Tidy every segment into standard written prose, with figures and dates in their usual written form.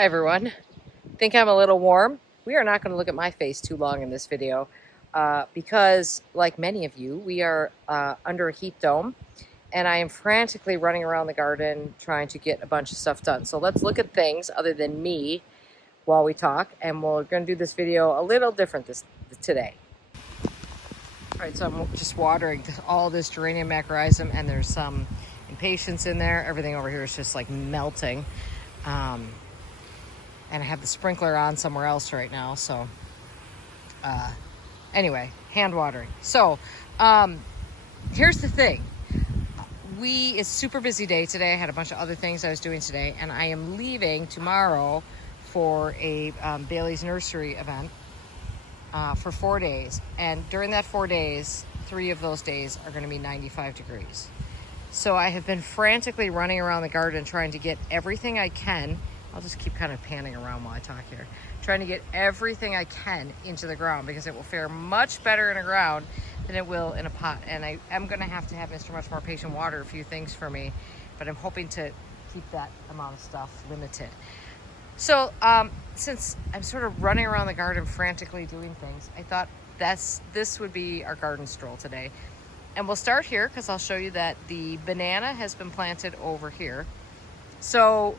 Hi everyone. Think I'm a little warm? We are not going to look at my face too long in this video because, like many of you, we are under a heat dome and I am frantically running around the garden trying to get a bunch of stuff done. So let's look at things other than me while we talk, and we're going to do this video a little different today. All right, so I'm just watering all this geranium macrorrhizum, and there's some impatiens in there. Everything over here is just like melting. And I have the sprinkler on somewhere else right now. So anyway, hand watering. So here's the thing. It's a super busy day today. I had a bunch of other things I was doing today, and I am leaving tomorrow for a Bailey's nursery event for 4 days. And during that 4 days, 3 of those days are going to be 95 degrees. So I have been frantically running around the garden trying to get everything I can. I'll just keep kind of panning around while I talk here. Trying to get everything I can into the ground because it will fare much better in the ground than it will in a pot. And I am going to have Mr. Much More Patient water a few things for me, but I'm hoping to keep that amount of stuff limited. So since I'm sort of running around the garden frantically doing things, I thought this would be our garden stroll today. And we'll start here because I'll show you that the banana has been planted over here. So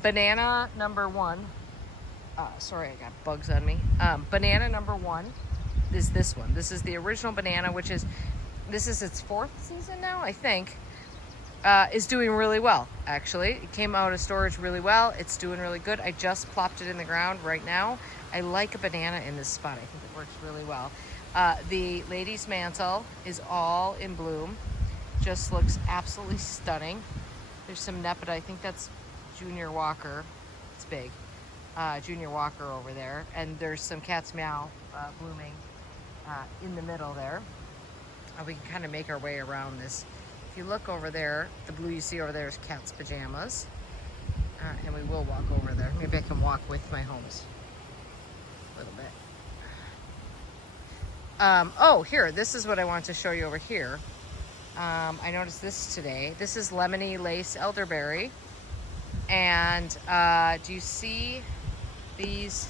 banana number one, sorry, I got bugs on me. Banana number one is this one. This is the original banana, this is its 4th season now, I think. Is doing really well, actually. It came out of storage really well. It's doing really good. I just plopped it in the ground right now. I like a banana in this spot. I think it works really well. The lady's mantle is all in bloom. Just looks absolutely stunning. There's some nepeta. I think that's Junior Walker. It's big. Junior Walker over there. And there's some cat's meow blooming in the middle there. We can kind of make our way around this. If you look over there, the blue you see over there is cat's pajamas. And we will walk over there. Maybe I can walk with my hose a little bit. Oh, here, this is what I want to show you over here. I noticed this today. This is lemony lace elderberry. And do you see these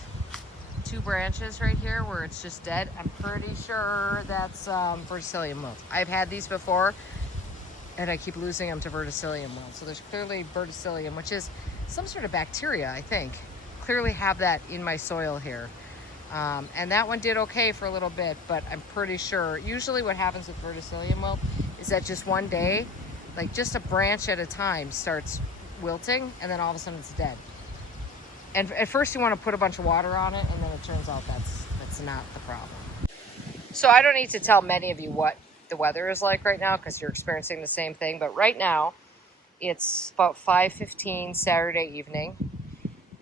2 branches right here where it's just dead? I'm pretty sure that's verticillium wilt. I've had these before and I keep losing them to verticillium wilt. So there's clearly verticillium, which is some sort of bacteria, I think. Clearly have that in my soil here. And that one did okay for a little bit, but I'm pretty sure usually what happens with verticillium wilt is that just one day, like just a branch at a time, starts wilting, and then all of a sudden it's dead. And at first you want to put a bunch of water on it, and then it turns out that's not the problem. So I don't need to tell many of you what the weather is like right now because you're experiencing the same thing, but right now it's about 5:15 Saturday evening.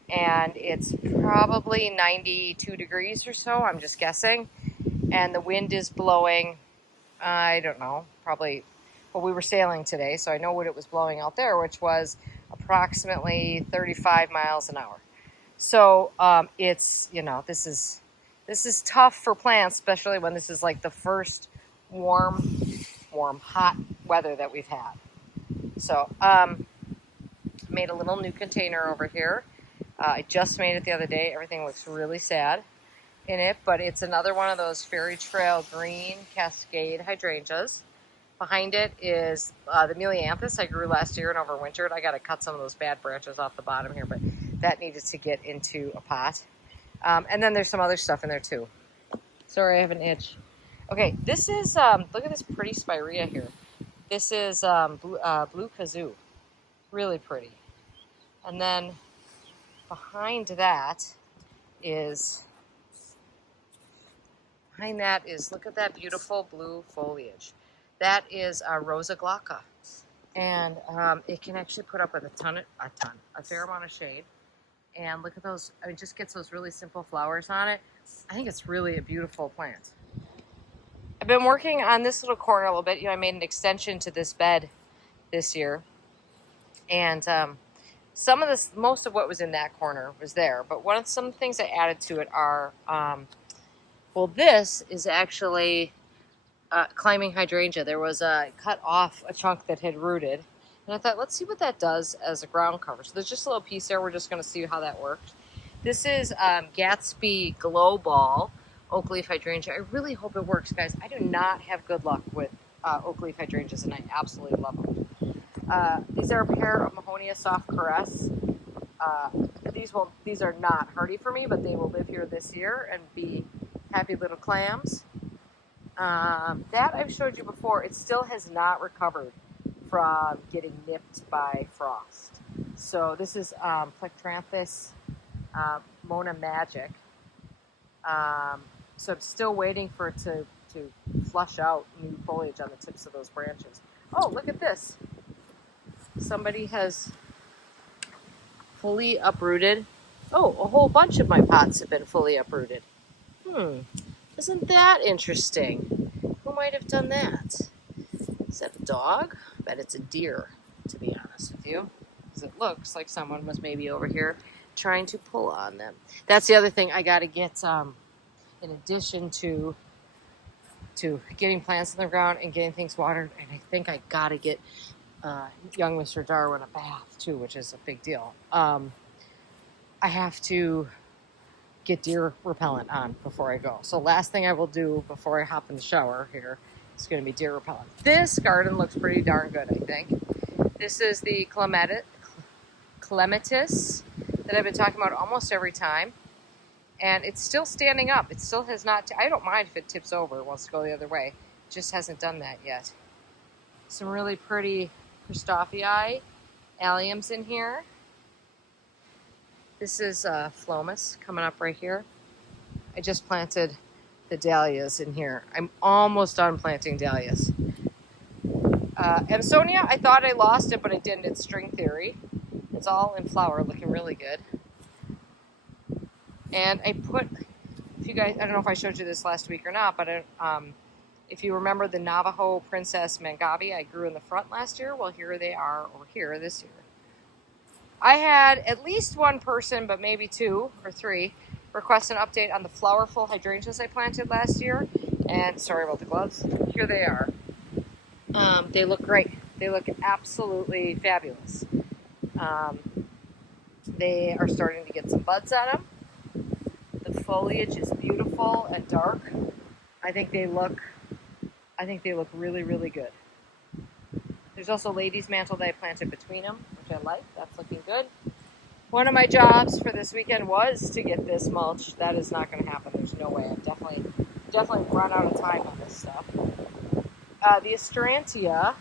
And it's probably 92 degrees or so, I'm just guessing. And the wind is blowing, I don't know, probably, well, we were sailing today, so I know what it was blowing out there, which was approximately 35 miles an hour. So it's, this is tough for plants, especially when this is like the first warm, hot weather that we've had. So made a little new container over here. I just made it the other day. Everything looks really sad in it, but it's another one of those fairy trail green cascade hydrangeas. Behind it is the melianthus I grew last year and overwintered. I got to cut some of those bad branches off the bottom here, but that needed to get into a pot. And then there's some other stuff in there too. Sorry, I have an itch. Okay, this is, look at this pretty spirea here. This is blue kazoo. Really pretty. And then behind that is, look at that beautiful blue foliage. That is Rosa glauca. And it can actually put up with a fair amount of shade. And look at those, it just gets those really simple flowers on it. I think it's really a beautiful plant. I've been working on this little corner a little bit. I made an extension to this bed this year. And most of what was in that corner was there, but some things I added to it are, this is actually climbing hydrangea. There was cut off a chunk that had rooted, And I thought, let's see what that does as a ground cover. So there's just a little piece there. We're just going to see how that works. This is Gatsby Glow Ball oak leaf hydrangea. I really hope it works, guys. I do not have good luck with oak leaf hydrangeas, and I absolutely love them. These are a pair of Mahonia Soft Caress. These are not hardy for me, but they will live here this year and be happy little clams. That I've showed you before. It still has not recovered from getting nipped by frost. So this is Plectranthus Mona Magic. So I'm still waiting for it to flush out new foliage on the tips of those branches. Oh, look at this. Somebody has fully uprooted. Oh, a whole bunch of my pots have been fully uprooted. Isn't that interesting? Who might have done that? Is that a dog? I bet it's a deer, to be honest with you. Because it looks like someone was maybe over here trying to pull on them. That's the other thing I got to get, in addition to getting plants in the ground and getting things watered, and I think I got to get young Mr. Darwin a bath, too, which is a big deal. I have to get deer repellent on before I go. So last thing I will do before I hop in the shower here is going to be deer repellent. This garden looks pretty darn good, I think. This is the clematis that I've been talking about almost every time. And it's still standing up. It still has not, I don't mind if it tips over, it wants to go the other way. It just hasn't done that yet. Some really pretty Christophii alliums in here. This is Phlomis coming up right here. I just planted the dahlias in here. I'm almost done planting dahlias. Amsonia, I thought I lost it, but I didn't. It's string theory. It's all in flower, looking really good. And I put, if you guys, I don't know if I showed you this last week or not, but if you remember the Navajo Princess Mangavi I grew in the front last year, well, here they are over here this year. I had at least one person, but maybe 2 or 3, request an update on the flowerful hydrangeas I planted last year. And sorry about the gloves. Here they are. They look great. They look absolutely fabulous. They are starting to get some buds on them. The foliage is beautiful and dark. I think they look really, really good. There's also ladies' mantle that I planted between them, which I like. That's looking good. One of my jobs for this weekend was to get this mulch. That is not going to happen. There's no way. I've definitely run out of time on this stuff. The Astrantia,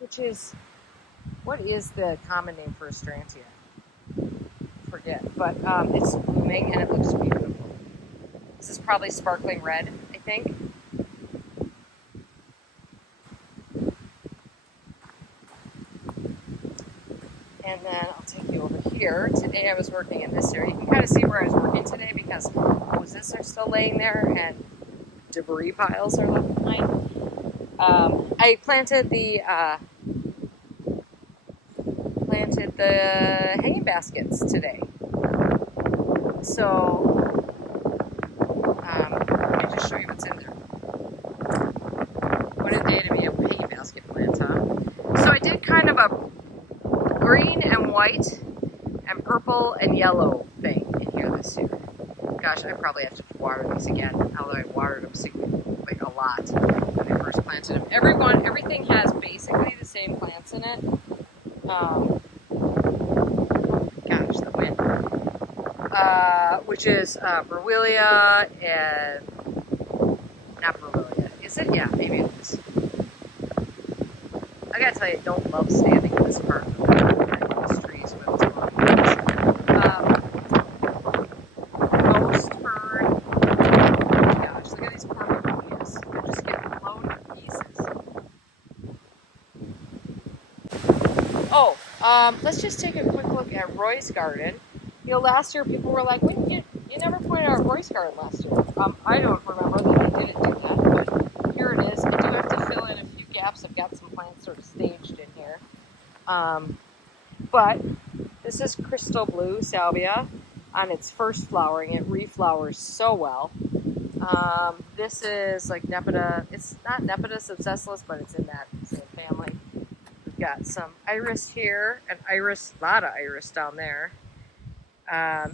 which is, what is the common name for Astrantia? Forget, but it's blooming and it looks beautiful. This is probably sparkling red, I think. And then I'll take you over here. Today I was working in this area. You can kind of see where I was working today because hoses are still laying there and debris piles are left behind. I planted the hanging baskets today. So let me just show you what's in there. What a day to be a hanging basket plant, huh? So I did kind of a green and white and purple and yellow thing in here this year. Gosh, I probably have to water these again, although I watered them like a lot when I first planted them. Everything has basically the same plants in it. Gosh, the wind. Which is Brewellia and not Brewellia. Is it? Yeah, maybe it is. I gotta tell you, I don't love standing in this part of the trees with it's ghost fern. Oh my gosh, look at these poor begonias. They're just getting blown to pieces. Oh, let's just take a quick look at Roy's garden. You know, last year people were like, you never pointed out Roy's garden last year. I don't remember that I didn't do that, but here it is. I do have to fill in a few gaps. I've got some plants sort of staged in here. But this is crystal blue salvia on its first flowering. It reflowers so well. This is like Nepeta. It's not Nepeta subsessilis, but it's in that same family. We've got some iris here, and iris, a lot of iris down there.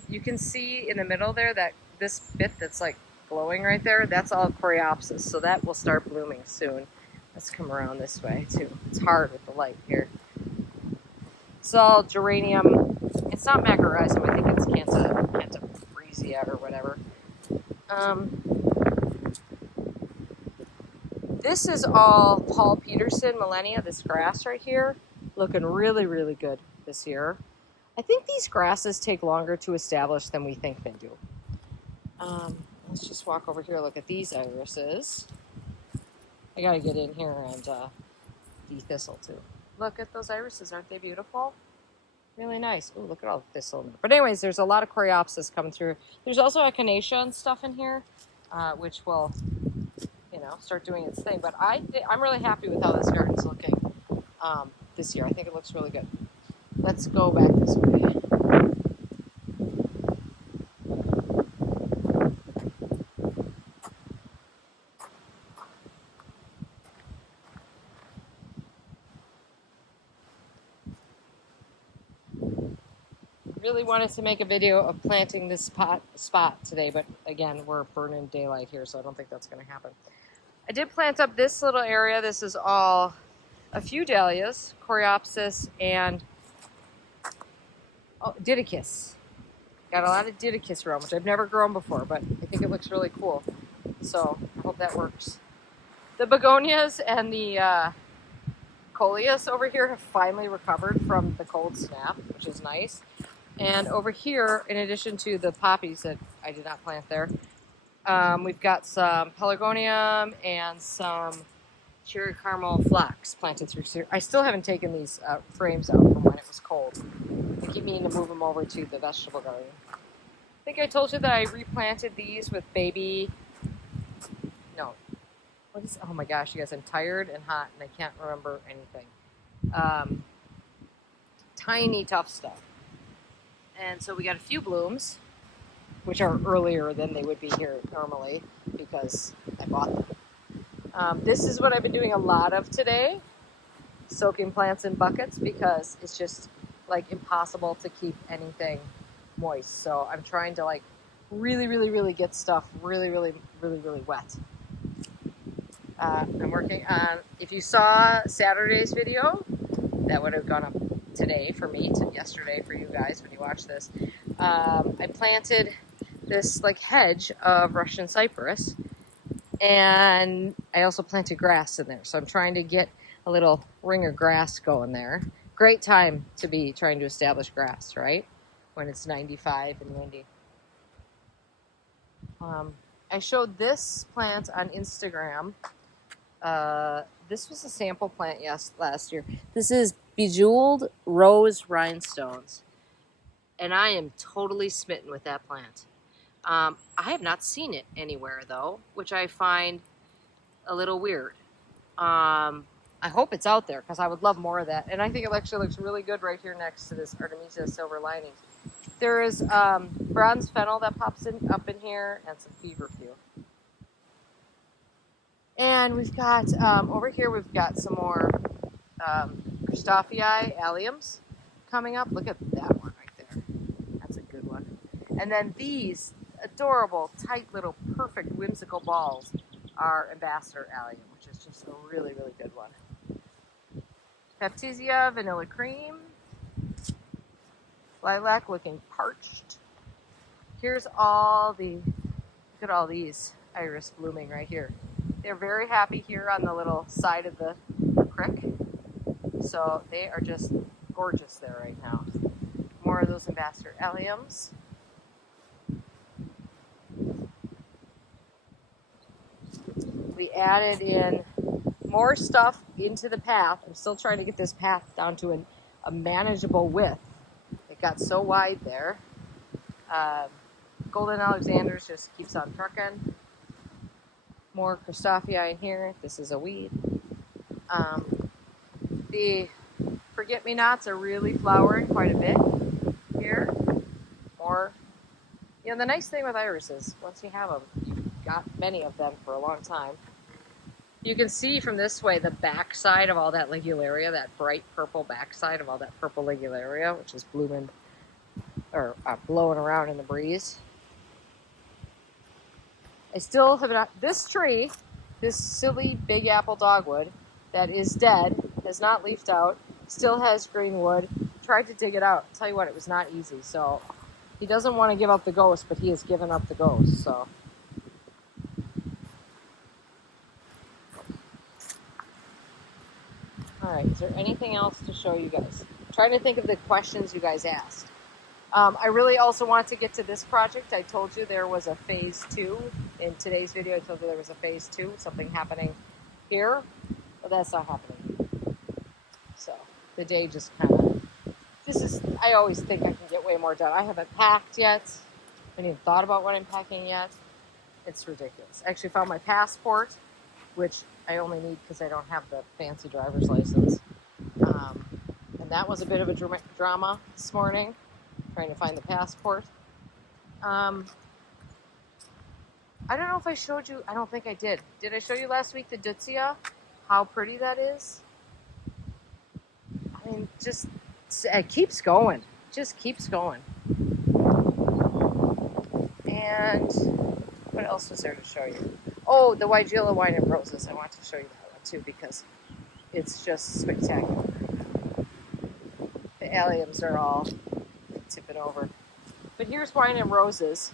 You can see in the middle there that this bit that's like glowing right there, that's all coreopsis, so that will start blooming soon. Let's come around this way too. It's hard with the light here. It's all geranium. It's not macarizum, I think it's cantabresia or whatever. This is all Paul Peterson Millennia, this grass right here, looking really, really good this year. I think these grasses take longer to establish than we think they do. Let's just walk over here, look at these irises. I gotta get in here and de-thistle too. Look at those irises, aren't they beautiful? Really nice. Oh, look at all the thistle in there. But anyways, there's a lot of coreopsis coming through. There's also echinacea and stuff in here, which will, you know, start doing its thing. But I'm really happy with how this garden's looking this year. I think it looks really good. Let's go back this way. Really wanted to make a video of planting this spot today, but again, we're burning daylight here, so I don't think that's going to happen. I did plant up this little area. This is all a few dahlias, coreopsis, and didicus. Got a lot of didicus around, which I've never grown before, but I think it looks really cool. So I hope that works. The begonias and the coleus over here have finally recovered from the cold snap, which is nice. And over here, in addition to the poppies that I did not plant there, we've got some pelargonium and some cherry caramel phlox planted through here. I still haven't taken these frames out from when it was cold. I keep meaning to move them over to the vegetable garden. I think I told you that I replanted these with baby... No. What is... Oh my gosh, you guys, I'm tired and hot and I can't remember anything. Tiny tough stuff. And so we got a few blooms, which are earlier than they would be here normally because I bought them. This is what I've been doing a lot of today, soaking plants in buckets, because it's just like impossible to keep anything moist. So I'm trying to like really get stuff really wet. I'm working on, if you saw Saturday's video, that would have gone up today for me, to yesterday for you guys when you watch this. I planted this like hedge of Russian cypress, and I also planted grass in there. So I'm trying to get a little ring of grass going there. Great time to be trying to establish grass, right? When it's 95 and windy. I showed this plant on Instagram. This was a sample plant last year. This is Bejeweled Rose Rhinestones. And I am totally smitten with that plant. I have not seen it anywhere, though, which I find a little weird. I hope it's out there, because I would love more of that. And I think it actually looks really good right here next to this Artemisia silver lining. There is bronze fennel that pops up in here, and some feverfew. And we've got, over here, we've got some more Christophii alliums coming up. Look at that one right there. That's a good one. And then these adorable, tight little, perfect, whimsical balls are Ambassador allium, which is just a really good one. Baptisia vanilla cream. Lilac looking parched. Here's all the, look at all these iris blooming right here. They're very happy here on the little side of the creek. So they are just gorgeous there right now. More of those Ambassador alliums. We added in more stuff into the path. I'm still trying to get this path down to a manageable width. It got so wide there. Golden Alexander's just keeps on trucking. More Christophii in here. This is a weed. The forget-me-nots are really flowering quite a bit here. More. You know, the nice thing with irises, once you have them, you've got many of them for a long time. You can see from this way the backside of all that ligularia, that bright purple backside of all that purple ligularia, which is blooming or blowing around in the breeze. I still have not, this tree, this silly big apple dogwood that is dead, has not leafed out, still has green wood. Tried to dig it out. I'll tell you what, it was not easy. So he doesn't want to give up the ghost, but he has given up the ghost. So all right, is there anything else to show you guys? I'm trying to think of the questions you guys asked. I really also want to get to this project. I told you there was a phase 2. In today's video, I told you there was a phase 2, something happening here, but that's not happening. So the day just kind of, I always think I can get way more done. I haven't packed yet. I haven't even thought about what I'm packing yet. It's ridiculous. I actually found my passport, which I only need because I don't have the fancy driver's license. And that was a bit of a drama this morning, trying to find the passport. I don't know if I showed you. I don't think I did. Did I show you last week the Dutsia? How pretty that is. I mean, just, it keeps going. Just keeps going. And what else was there to show you? Oh, the Wygilla Wine and Roses. I want to show you that one too because it's just spectacular. The alliums are all tipping over. But here's Wine and Roses.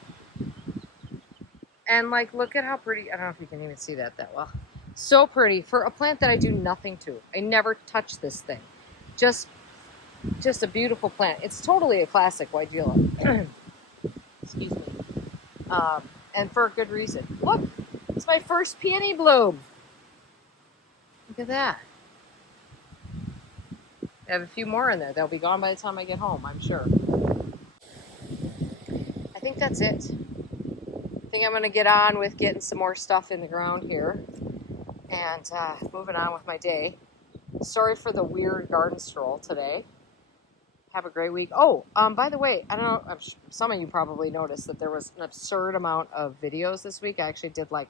And like, look at how pretty. I don't know if you can even see that well. So pretty for a plant that I do nothing to. I never touch this thing. Just a beautiful plant. It's totally a classic Wygilla. Excuse me. And for a good reason. Look, it's my first peony bloom. Look at that. I have a few more in there. They'll be gone by the time I get home, I'm sure. I think that's it. I think I'm going to get on with getting some more stuff in the ground here and moving on with my day. Sorry for the weird garden stroll today. Have a great week. Oh, by the way, I don't know, some of you probably noticed that there was an absurd amount of videos this week. I actually did like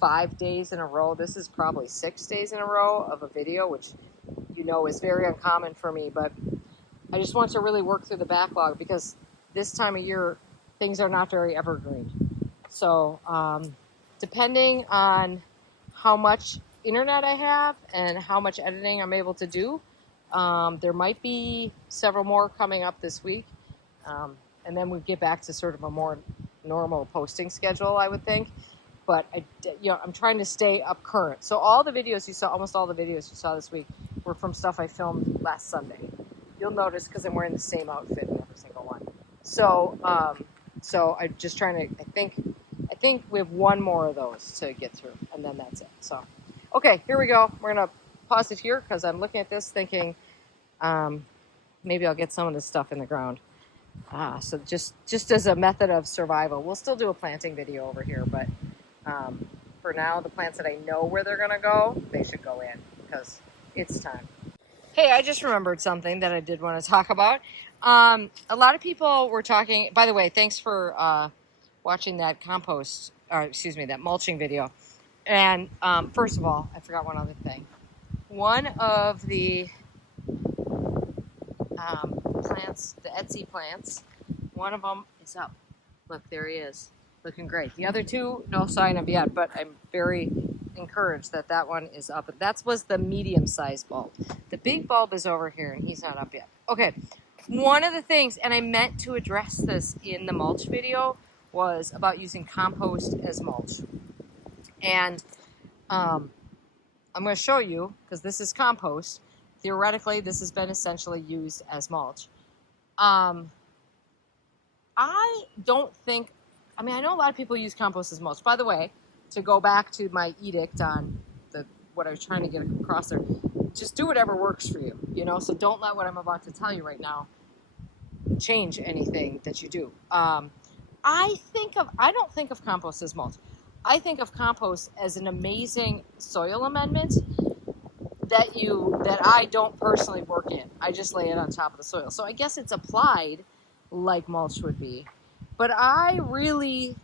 5 days in a row. This is probably 6 days in a row of a video, which you know is very uncommon for me, but I just want to really work through the backlog because this time of year, things are not very evergreen. So depending on how much internet I have and how much editing I'm able to do, there might be several more coming up this week. And then we get back to sort of a more normal posting schedule, I would think. But I'm trying to stay up current. So all the videos you saw, almost all the videos you saw this week were from stuff I filmed last Sunday. You'll notice because I'm wearing the same outfit in every single one. So I'm just trying to, I think we have one more of those to get through, and then that's it. So, okay, here we go. We're going to pause it here because I'm looking at this thinking maybe I'll get some of this stuff in the ground. So just as a method of survival. We'll still do a planting video over here, but for now, the plants that I know where they're going to go, they should go in because it's time. Hey, I just remembered something that I did want to talk about. A lot of people were talking, by the way, thanks for watching that that mulching video. And first of all, I forgot one other thing. One of the plants, the Etsy plants, one of them is up. Look, there he is, looking great. The other two, no sign of yet, but I'm very encouraged that that one is up. That was the medium-sized bulb. The big bulb is over here, and he's not up yet. Okay, one of the things, and I meant to address this in the mulch video, was about using compost as mulch. And I'm going to show you, because this is compost. Theoretically, this has been essentially used as mulch. I don't think, I mean, I know a lot of people use compost as mulch. By the way, to go back to my edict on what I was trying to get across there, just do whatever works for you, so don't let what I'm about to tell you right now change anything that you do. I don't think of compost as mulch. I think of compost as an amazing soil amendment that I don't personally work in. I just lay it on top of the soil. So I guess it's applied like mulch would be. But I really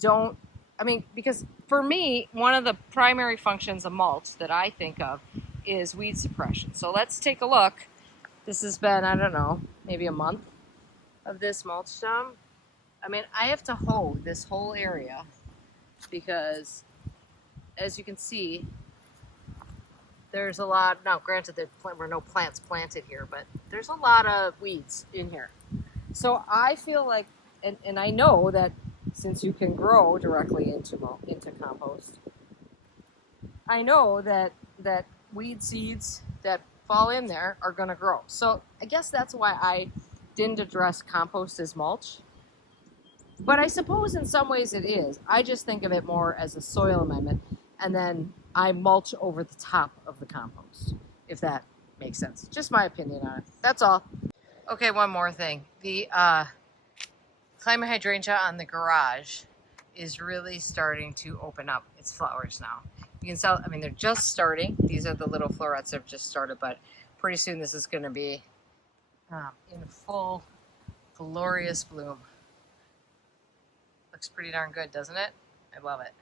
don't I mean, because for me, one of the primary functions of mulch that I think of is weed suppression. So let's take a look. This has been, I don't know, maybe a month of this mulch done. I mean, I have to hoe this whole area because, as you can see, there's a lot. Now, granted, there were no plants planted here, but there's a lot of weeds in here. So I feel like, and I know that since you can grow directly into compost, I know that weed seeds that fall in there are going to grow. So I guess that's why I didn't address compost as mulch. But I suppose in some ways it is. I just think of it more as a soil amendment, and then I mulch over the top of the compost, if that makes sense. Just my opinion on it. That's all. Okay, one more thing. The climate hydrangea on the garage is really starting to open up its flowers now. You can tell, I mean, they're just starting. These are the little florets that have just started, but pretty soon this is going to be in full, glorious bloom. Looks pretty darn good, doesn't it? I love it.